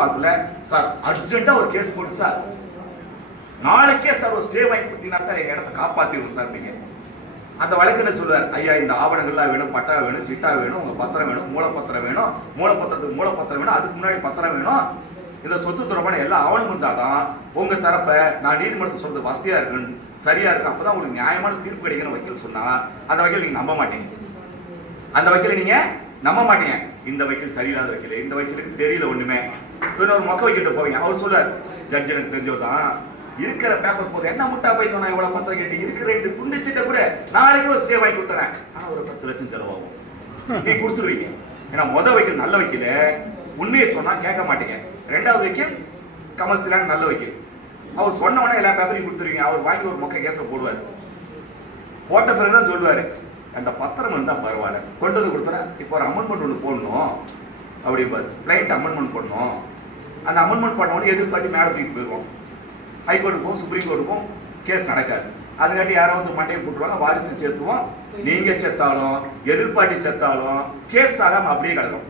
பார்க்கல. சார் அர்ஜென்ட்டா ஒரு கேஸ் போட்டு சார். நாளைக்கே சார் ஒரு ஸ்டே வாங்கி கொடுத்தீங்கன்னா சார் எங்க இடத்த காப்பாத்திடுவோம் சார் நீங்க. அந்த வழக்கு என்ன சொல்லுவார்? ஐயா இந்த ஆவணங்கள்லாம் வேணும் பட்டா வேணும் சிட்டா வேணும் உங்க பத்திரம் வேணும் மூலப்பத்திரம் வேணும் மூலப்பத்திரத்துக்கு மூலப்பத்திரம் வேணும் அதுக்கு முன்னாடி பத்திரம் வேணும். இந்த சொத்து தொடர்பான எல்லா ஆவணம் இருந்தாதான் உங்க தரப்ப நான் நீதிமன்றத்தை சொல்றது வசதியா இருக்கு சரியா இருக்கு அப்பதான் உங்களுக்கு நியாயமான தீர்ப்பு கிடைக்கணும் வக்கீல் சொன்னா அந்த வக்கீல் நீங்க நம்ப மாட்டீங்க. அந்த வக்கீல் நீங்க நம்ப மாட்டீங்க. இந்த வைக்கல் சரியில்லாத வைக்கல இந்த வைக்கலுக்கு தெரியல ஒண்ணுமே. இன்னொரு மொக்க வைக்கிட்டு போவீங்க. அவர் சொல்றார் ஜட்ஜ் எனக்கு தெரிஞ்சவர் தான் இருக்கிற பேப்பர் போது என்ன முட்டா போய் நான் இவ்வளவு பத்திரம் கேட்டு இருக்கிற ரெண்டு துண்டு கூட நாளைக்கு ஒரு ஸ்டே வாங்கி கொடுத்துறேன். ஆனா ஒரு பத்து லட்சம் செலவாகும். நீ கொடுத்துருவீங்க. ஏன்னா முத வைக்கல் நல்ல வைக்கல. உண்மையை சொன்னா கேட்க மாட்டீங்க. ரெண்டாவது வைக்கல் கமர்சியலான நல்ல வைக்கல். அவர் சொன்ன உடனே எல்லா பேப்பரையும் கொடுத்துருவீங்க. அவர் வாங்கி ஒரு மொக்க கேஸை போடுவார். போட்ட பிறகு தான் சொல்லுவாரு அந்த பத்திரம் இருந்தால் பரவாயில்ல. கொண்டு வந்து கொடுத்துறேன் இப்போ ஒரு அமெண்ட்மெண்ட் ஒன்று போடணும். அப்படிம்பார் ஃப்ளைட் அமெண்ட்மெண்ட் போடணும். அந்த அமெண்ட்மெண்ட் பண்ணவொடனே உடனே எதிர்பார்ட்டி மேலே தூக்கி போயிடுவோம். ஹைகோர்ட்டுக்கும் சுப்ரீம் கோர்ட்டுக்கும் கேஸ் நடக்காது. அதுக்காட்டி யாரோ வந்து மண்டையை போட்டுருவாங்க வாரிசு சேர்த்துவோம் நீங்கள் செத்தாலும் எதிர்பார்ட்டி செத்தாலும் கேஸ் ஆகாமல் அப்படியே கிடக்கும்.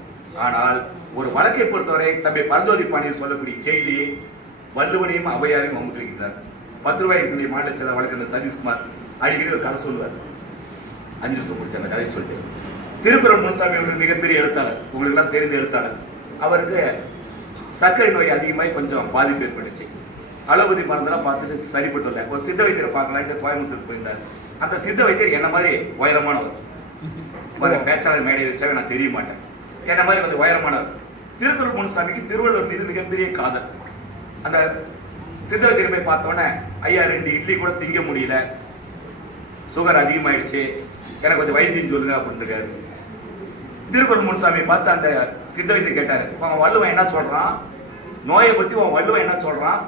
ஆனால் ஒரு வழக்கை பொறுத்தவரை தம்பி பரஞ்சோதி பாண்டியன் சொல்லக்கூடிய செய்தி வள்ளுவனையும் அவையாரையும் அமுக்கிருக்கிறார் பத்து ரூபாய் இருக்கக்கூடிய மாநில செயலர் வழக்கறிஞர் சதீஷ்குமார் அடிக்கடி ஒரு கதை சொல்லுவார். அஞ்சு வருஷம் முடிச்சு அந்த கதையை சொல்லிட்டு திருக்குறள் முனுசாமி அவர்கள் மிகப்பெரிய எழுத்தாளர். உங்களுக்கெல்லாம் தெரிந்த எழுத்தாளர். அவருக்கு சர்க்கரை நோய் அதிகமாகி கொஞ்சம் பாதிப்பு ஏற்பட்டுச்சு. அளவுதி மருந்தெல்லாம் பார்த்துட்டு சரிப்பட்டு இல்லை ஒரு சித்த வைத்தியரை பார்க்கலான்ட்டு கோயம்புத்தூர் போயிருந்தார். அந்த சித்த வைத்தியர் என்ன மாதிரி உயரமானவர்? ஒரு பேச்சாளர் மேடை வச்சிட்டாவே நான் தெரிய மாட்டேன். என்ன மாதிரி கொஞ்சம் உயரமானவர்? திருக்குறள் முனுசாமிக்கு திருவள்ளுவர் மீது மிகப்பெரிய காதல். அந்த சித்த வைத்தியர் போய் பார்த்தோன்னே ஐயா ரெண்டு இட்லி கூட திங்க முடியல. சுகர் அதிகமாயிடுச்சு. எனக்கு கொஞ்சம் வைத்தியம் சொல்லுங்க அப்படின்னு இருக்காரு திருக்குறள் முன்சாமி பார்த்து அந்த சித்த வைத்தியர் கேட்டாரு அவன் வள்ளுவன் என்ன சொல்றான்? நோயை பத்தி உன் வள்ளுவன் என்ன சொல்றான்?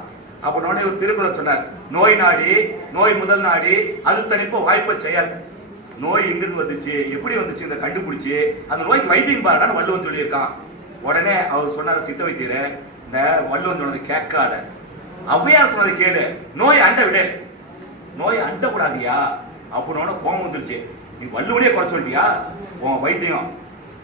அப்படின்னு உடனே ஒரு திருக்குறள் சொன்னார். நோய் நாடி நோய் முதல் நாடி அது தனிப்போ வாய்ப்பை செயல். நோய் எங்கிருந்து வந்துச்சு? எப்படி வந்துச்சு? இந்த கண்டுபிடிச்சி அந்த நோய்க்கு வைத்தியம் பாருடான்னு வள்ளுவன் சொல்லியிருக்கான். உடனே அவர் சொன்னார் சித்த வைத்தியர் இந்த வள்ளுவன் சொன்னதை கேட்காத. அவ்வையார் சொன்னதை கேளு. நோய் அண்ட விடு. நோய் அண்டக்கூடாதியா? அப்படின்னோட கோபம் வந்துருச்சு. நீ வள்ளுவனே குறை சொல்லிட்டியா? உன் வைத்தியம்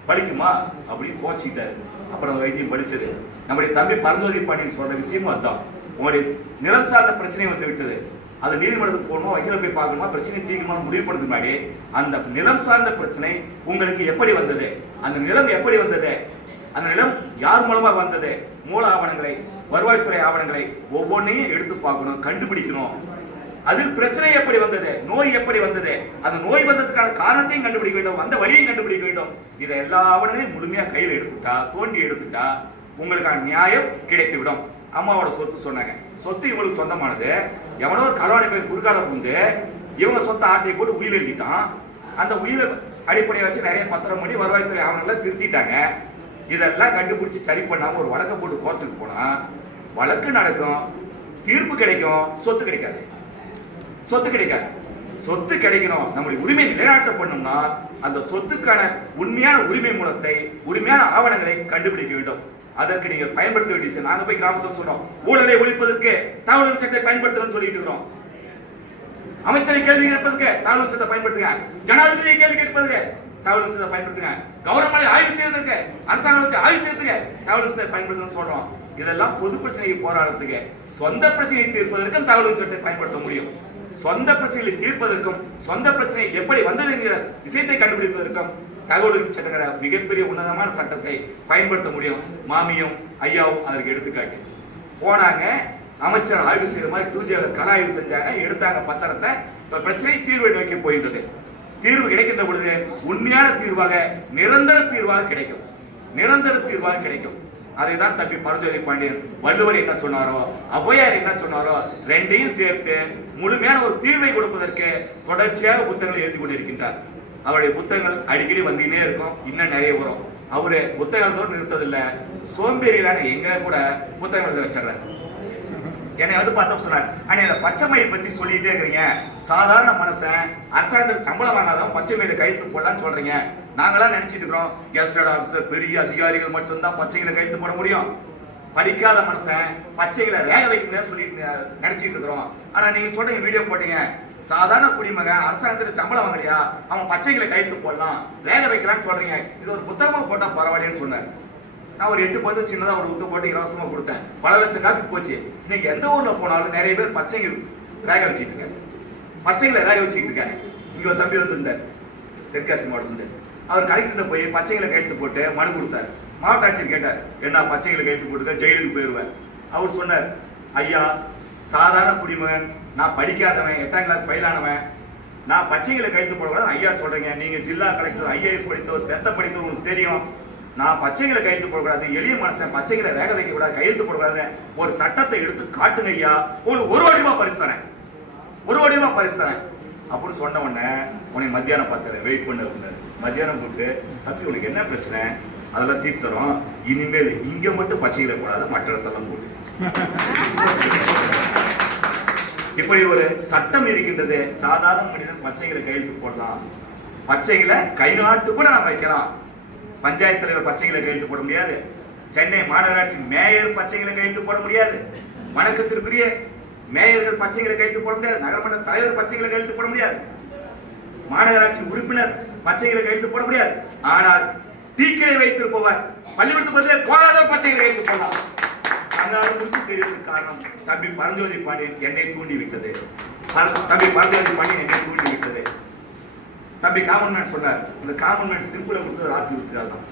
படிக்குமா அப்படின்னு கோச்சிக்கிட்டாரு. அப்புறம் வைத்தியம் படிச்சது நம்முடைய தம்பி பரந்தோதி பாண்டியன் சொல்ற விஷயமும் அதுதான். உங்களுடைய நிலம் சார்ந்த பிரச்சனை வந்து விட்டது. அது நீதிமன்றத்துக்கு போகணும்? வக்கீல போய் பார்க்கணுமா? பிரச்சனை தீர்க்கணும் முடிவு பண்ணது முன்னாடி அந்த நிலம் சார்ந்த பிரச்சனை உங்களுக்கு எப்படி வந்தது? அந்த நிலம் எப்படி வந்தது? அந்த நிலம் யார் மூலமா வந்தது? மூல ஆவணங்களை வருவாய்த்துறை ஆவணங்களை ஒவ்வொன்றையும் எடுத்து பார்க்கணும் கண்டுபிடிக்கணும். அதில் பிரச்சனை எப்படி வந்தது? நோய் எப்படி வந்தது? அந்த நோய் வந்ததுக்கான காரணத்தையும் கண்டுபிடிக்க வேண்டும். அந்த வழியையும் கண்டுபிடிக்க வேண்டும். இதை எல்லா ஆவணங்களையும் முழுமையா கையில் எடுத்துட்டா தோண்டி எடுத்துட்டா உங்களுக்கான நியாயம் கிடைத்துவிடும். அம்மாவோட சொத்து சொன்னாங்க. சொத்து இவங்களுக்கு சொந்தமானது. எவனோ ஒரு களவாணி போய் குறுக்கால புந்து இவங்க சொத்தை ஆட்டையை போட்டு உயிர் எழுதிட்டான். அந்த உயிரை அடிப்படையை வச்சு நிறைய பத்திரம் பண்ணி வருவாய்த்துறை ஆவணங்களை திருத்திட்டாங்க. இதெல்லாம் கண்டுபிடிச்சு சரி பண்ணாம ஒரு வழக்கை போட்டு கோர்ட்டுக்கு போனா வழக்கு நடக்கும் தீர்ப்பு கிடைக்கும் சொத்து கிடைக்காது. சொத்து கிடைக்காது. சொத்து கிடைக்கணும். நம்முடைய உரிமை நிலைநாட்டப்படணும்னா அந்த சொத்துக்கான உண்மையான உரிமை மூலத்தை உரிமையான ஆவணங்களை கண்டுபிடிக்க வேண்டும். அதற்கு நீங்கள் பயன்படுத்த வேண்டிய நாங்க போய் கிராமத்தில் சொல்றோம் ஊழலை ஒழிப்பதற்கு தகவல் சட்டத்தை பயன்படுத்தணும்னு சொல்லிட்டு இருக்கிறோம். அமைச்சரை கேள்வி கேட்பதற்கு தகவல் சட்டத்தை பயன்படுத்துங்க. ஜனாதிபதியை கேள்வி கேட்பதற்கு தகவல் சட்டத்தை பயன்படுத்துங்க. கவர்மெண்ட் ஆய்வு செய்யறதுக்கு அரசாங்கத்தை ஆய்வு செய்யறதுக்கு தகவல் சட்டத்தை பயன்படுத்தணும்னு சொல்றோம். இதெல்லாம் பொது பிரச்சனையை போராடுறதுக்கு சொந்த பிரச்சனையை தீர்ப்பதற்கும் தகவல் சட்டத்தை பயன்படுத்த முடியும். சொந்த பிரச்சனைகளை தீர்ப்பதற்கும் சொந்த பிரச்சனை எப்படி வந்தது என்கிற விஷயத்தை கண்டுபிடிப்பதற்கும் தகவல் சட்டங்கிற மிகப்பெரிய உன்னதமான சட்டத்தை பயன்படுத்த முடியும். மாமியும் ஐயாவும் அதற்கு எடுத்துக்காட்டு. போனாங்க அமைச்சர் ஆய்வு செய்த மாதிரி டூஜியில கல ஆய்வு செஞ்சாங்க எடுத்தாங்க பத்திரத்தை. இப்ப பிரச்சனை தீர்வு நோக்கி போயின்றது தீர்வு கிடைக்கின்ற பொழுது உண்மையான தீர்வாக நிரந்தர தீர்வாக கிடைக்கும். நிரந்தர தீர்வாக கிடைக்கும். அதை தான் தம்பி பரஞ்சோதி பாண்டியன் வள்ளுவர் என்ன சொன்னாரோ அபயார் என்ன சொன்னாரோ ரெண்டையும் சேர்த்து முழுமையான ஒரு தீர்வை கொடுப்பதற்கு தொடர்ச்சியாக புத்தகங்கள் எழுதி கொண்டிருக்கின்றார். அவருடைய புத்தகங்கள் அடிக்கடி வந்துகிட்டே இருக்கும் இன்னும் நிறைய வரும். அவரு புத்தகத்தோடு நிறுத்ததில்லை சோம்பேறியிலான எங்க கூட புத்தகங்கள் எழுத வச்சிடுறாரு. என்னை வந்து பார்த்தா சொன்னார் அண்ணே இந்த பச்சை மயில் பத்தி சொல்லிட்டே இருக்கிறீங்க. சாதாரண மனுஷன் அரசாங்கத்துக்கு சம்பளம் வாங்காதான் பச்சை மயில கையெழுத்து போடலான்னு சொல்றீங்க. நாங்களாம் நினைச்சிட்டு இருக்கிறோம் கெஸ்டட் ஆஃபீஸர் பெரிய அதிகாரிகள் மட்டும்தான் பச்சைகளை கையெழுத்து போட முடியும். படிக்காத மனுஷன் பச்சைகளை வேக வைக்க சொல்லிட்டு நினைச்சிட்டு இருக்கிறோம். ஆனா நீங்க சொல்றீங்க வீடியோ போட்டீங்க. சாதாரண குடிமகன் அரசாங்கத்துல சம்பளம் வாங்கலையா? அவன் பச்சைகளை கையெழுத்து போடலாம் வேக வைக்கலாம்னு சொல்றீங்க. இது ஒரு புத்தகமா போட்டா பரவாயில்லன்னு சொன்னார். நான் ஒரு எட்டு பத்து சின்னதாக ஒரு உத்து போட்டு இலவசமாக கொடுத்தேன். பல லட்சம் காப்பி போச்சு. இன்னைக்கு எந்த ஊரில் போனாலும் நிறைய பேர் பச்சைகள் ரேக வச்சுட்டு இருக்காங்க. பச்சைகளை ரேக வச்சுக்கிட்டு இருக்காங்க. இங்கே ஒரு தம்பி வந்திருந்தார். தெற்காசி மாவட்டத்துல. அவர் கலெக்டர்கிட்ட போய் பச்சைகளை கையெழுத்து போட்டு மனு கொடுத்தார். மாவட்ட ஆட்சியர் கேட்டார் என்ன பச்சைகளை கையெழுத்து போட்டுக்க? ஜெயிலுக்கு போயிடுவேன் அவர் சொன்னார் ஐயா சாதாரண குடிமகன். நான் படிக்காதவன். எட்டாம் கிளாஸ் பயிலானவன் நான் பச்சைகளை கையெழுத்து போடக்கூடாது ஐயா சொல்றீங்க. நீங்க ஜில்லா கலெக்டர் ஐஏஎஸ் படித்தவர் பெத்த படித்தவர் உங்களுக்கு தெரியும். நான் பச்சைகளை கையெழுத்து போடக்கூடாது எளிய மனசன் பச்சைகளை வேக வைக்க கூடாது கையெழுத்து போடக்கூடாது ஒரு சட்டத்தை எடுத்து காட்டுங்க ஐயா. ஒரு ஒரு வடிவமா பரிசு தரேன். ஒரு வடிவமா பரிசு தரேன். அப்படின்னு சொன்ன உடனே உன்னை மத்தியானம் பார்த்தாரு வெயிட் பண்ண இருந்தாரு மத்தியானம் கூப்பிட்டு தப்பி உனக்கு என்ன பிரச்சனை? அதெல்லாம் தீர்த்து தரும். இனிமேல் இங்க மட்டும் பச்சைகளை கூடாது மற்ற இடத்தெல்லாம் போட்டு இப்படி ஒரு சட்டம் இருக்கின்றது. சாதாரண மனிதன் பச்சைகளை கையெழுத்து போடலாம். பச்சைகளை கை நாட்டு கூட நம்ம வைக்கலாம். பஞ்சாயத்து தலைவர் பச்சைகளை கையெழுத்து போட முடியாது. சென்னை மாநகராட்சி மேயர் பச்சைகளை கையெழுத்து போட முடியாது. வணக்கத்திற்குரிய மேயர்கள் பச்சைகளை கையெழுத்து போட முடியாது. நகரமன்ற தலைவர் பச்சைகளை கையெழுத்து போட முடியாது. மாநகராட்சி உறுப்பினர் பச்சைகளை கையெழுத்து போட முடியாது. ஆனால் டீக்கடை வைத்திருப்பவர் பள்ளிக்கூடத்து பதிலே போகாத பச்சைகளை கையெழுத்து போடலாம். அதனால முடிச்சு தெரியறதுக்கு காரணம் தம்பி பரஞ்சோதி பாண்டியன் என்னை தூண்டி விட்டது தம்பி பரஞ்சோதி பாண்டியன் என்னை தூண்டி விட்டது தம்பி காமன் மேன் சொன்னார். இந்த காமன் மேன் சிம்பிளை கொடுத்து ராசி விட்டுறாரு தான்.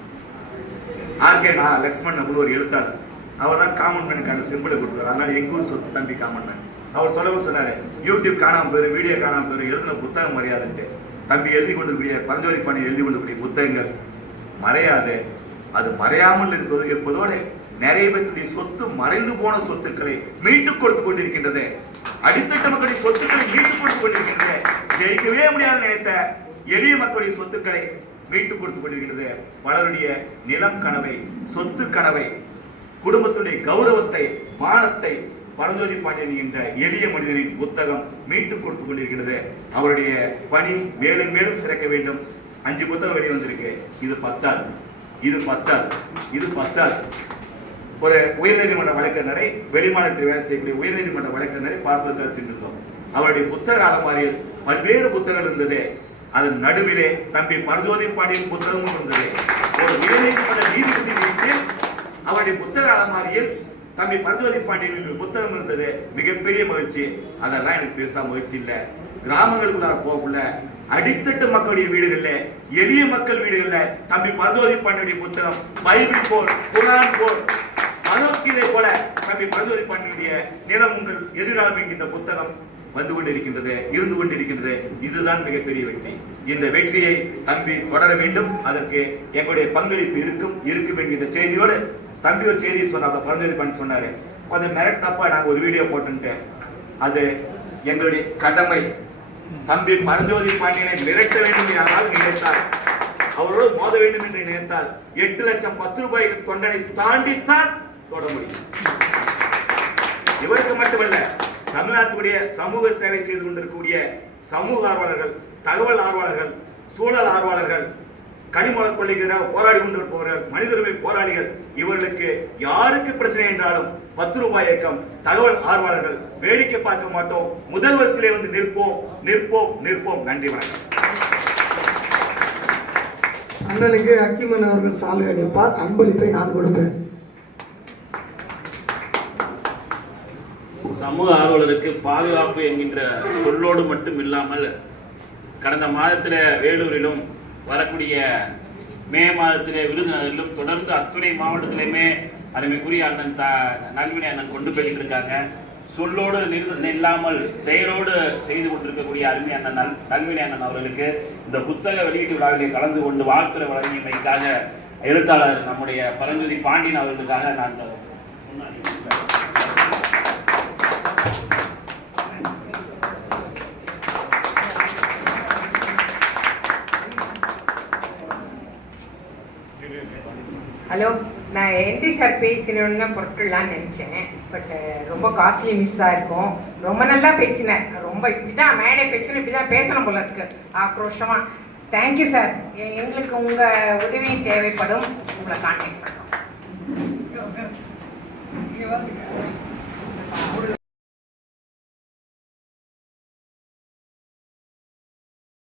ஆர்கே நான் லக்ஷ்மண் நம்மள ஒரு எழுத்தாளர். அவர் தான் காமன் மேனுக்கான சிம்பிளை கொடுத்தார். அதனால எங்க ஊர் சொத்து தம்பி காமன் மேன் அவர் சொல்லவும் சொன்னாரு யூடியூப் காணாம போயிரு வீடியோ காணாம போயிரு எழுதின புத்தகம் மரியாதைன்ட்டு தம்பி எழுதி கொண்டிருக்கிற பரஞ்சோதி பாணி எழுதி கொண்டிருக்கிற புத்தகங்கள் மறையாது. அது மறையாமல் இருப்பது இருப்பதோடு நிறைய பேருடைய சொத்து மறைந்து போன சொத்துக்களை மீட்டுக் கொடுத்து கொண்டிருக்கின்றது. அடித்தட்ட மக்களுடைய சொத்துக்களை மீட்டுக் கொடுத்து கொண்டிருக்கின்றது ஜெயிக்கவே முடியாது நினைத்த எளிய மக்களுடைய சொத்துக்களை மீட்டுக் கொடுத்து கொண்டிருக்கிறது பலருடைய நிலம் கனவை சொத்து கனவை குடும்பத்துடைய கௌரவத்தை மானத்தை பரஞ்சோதி பாண்டியன் என்ற எளிய மனிதனின் புத்தகம் மீட்டுக் கொடுத்து கொண்டிருக்கிறது அவருடைய பணி மேலும் மேலும் சிறக்க வேண்டும். அஞ்சு புத்தகம் வெளியே வந்திருக்கு. இது பத்தாது இது பத்தாது இது பத்தாது ஒரு உயர்நீதிமன்ற வழக்கறிஞரை வெளிமாநிலத்தில் வேலை செய்யக்கூடிய உயர்நீதிமன்ற வழக்கறிஞரை பார்ப்பதற்காக சென்றிருந்தோம். அவருடைய புத்தக அலமாரியில் பல்வேறு புத்தகங்கள் இருந்தது. அதன் நடுவிலே தம்பி பரஜோதி பாண்டியன் புத்தகமும் இருந்தது ஒரு உயர்நீதிமன்ற நீதிபதி வைத்து அவருடைய புத்தக அலமாரியில் தம்பி பரஜோதி பாண்டியன் புத்தகம் இருந்தது. மிகப்பெரிய மகிழ்ச்சி. அதெல்லாம் எனக்கு பெருசா மகிழ்ச்சி இல்ல. கிராமங்களுக்குள்ளார போகக்குள்ள அடித்தட்டு மக்களுடைய வீடுகள்ல எளிய மக்கள் வீடுகள்ல தம்பி பரதோதி பாண்டியுடைய புத்தகம் பைபிள் போல் குரான் போல் மனோக்கீதை போல தம்பி பரதோதி பாண்டியுடைய நிலம் உங்கள் எதிர்காலம் என்கின்ற புத்தகம் வந்து கொண்டிருக்கின்றது இருந்து கொண்டிருக்கின்றது இதுதான் மிகப்பெரிய வெற்றி. இந்த வெற்றியை தம்பி தொடர வேண்டும். அதற்கு எங்களுடைய பங்களிப்பு இருக்கும் இருக்கும் என்கின்ற செய்தியோடு தம்பி ஒரு செய்தி சொன்னாங்க பரஞ்சோதி பண்ணி சொன்னாரு கொஞ்சம் மிரட்டப்பா நாங்க ஒரு வீடியோ போட்டுட்டேன் அது எங்களுடைய கடமை. தம்பி பரஞ்சோதி பாண்டியனை மிரட்ட வேண்டும் யாரால் நினைத்தார். அவரோடு மோத வேண்டும் என்று நினைத்தால் எட்டு லட்சம் பத்து ரூபாய் தொண்டனை தாண்டித்தான் தொட முடியும். இவருக்கு மட்டுமல்ல தமிழ்நாட்டுடைய சமூக சேவை செய்து கொண்டிருக்கக்கூடிய சமூக ஆர்வலர்கள் தகவல் ஆர்வலர்கள் சூழல் ஆர்வலர்கள் கனிமலை கொள்ளைகிற போராடி கொண்டிருப்பவர்கள் மனிதருமை போராளிகள் இவர்களுக்கு யாருக்கு பிரச்சனை என்றாலும் பத்து ரூபாய் இயக்கம் தகவல் ஆர்வலர்கள் வேடிக்கை பார்க்க மாட்டோம். முதல் வரிசையிலே வந்து நிற்போம் நிற்போம் நிற்போம். நன்றி வணக்கம். அண்ணனுக்கு அக்கிமன் அவர்கள் சால்வை அளிப்பார் அன்பளிப்பை நான் கொடுப்பேன். சமூக ஆர்வலருக்கு பாதுகாப்பு என்கின்ற சொல்லோடு மட்டும் இல்லாமல் கடந்த மாதத்தில் வேலூரிலும் வரக்கூடிய மே மாதத்திலே விருதுநகரிலும் தொடர்ந்து அத்துணை மாவட்டத்திலையுமே அருமைக்குரிய அண்ணன் த நல்வினை அண்ணன் கொண்டு போய்கிட்டு இருக்காங்க சொல்லோடு நில் நில்லாமல் செயலோடு செய்து கொண்டிருக்கக்கூடிய அருமை அண்ணன் நல் நல்வினை அண்ணன் அவர்களுக்கு இந்த புத்தக வெளியீட்டு விழாவிலே கலந்து கொண்டு வாழ்த்துறை வழங்கியமைக்காக எழுத்தாளர் நம்முடைய பரஞ்சோதி பாண்டியன் அவர்களுக்காக நான் முன்னாடி சார் பேசினோன்னு பொருட்கள்லாம் நினச்சேன். பட் ரொம்ப காஸ்ட்லி மிஸ்ஸாக இருக்கும் ரொம்ப நல்லா பேசினேன். ரொம்ப இப்படி தான் மேடை பேசணும் இப்படி தான் பேசணும் போல இருக்கு. ஆக்ரோஷமாக தேங்க்யூ சார் எங்களுக்கு உங்கள் உதவி தேவைப்படும். உங்களை கான்டாக்ட் பண்ணுறோம்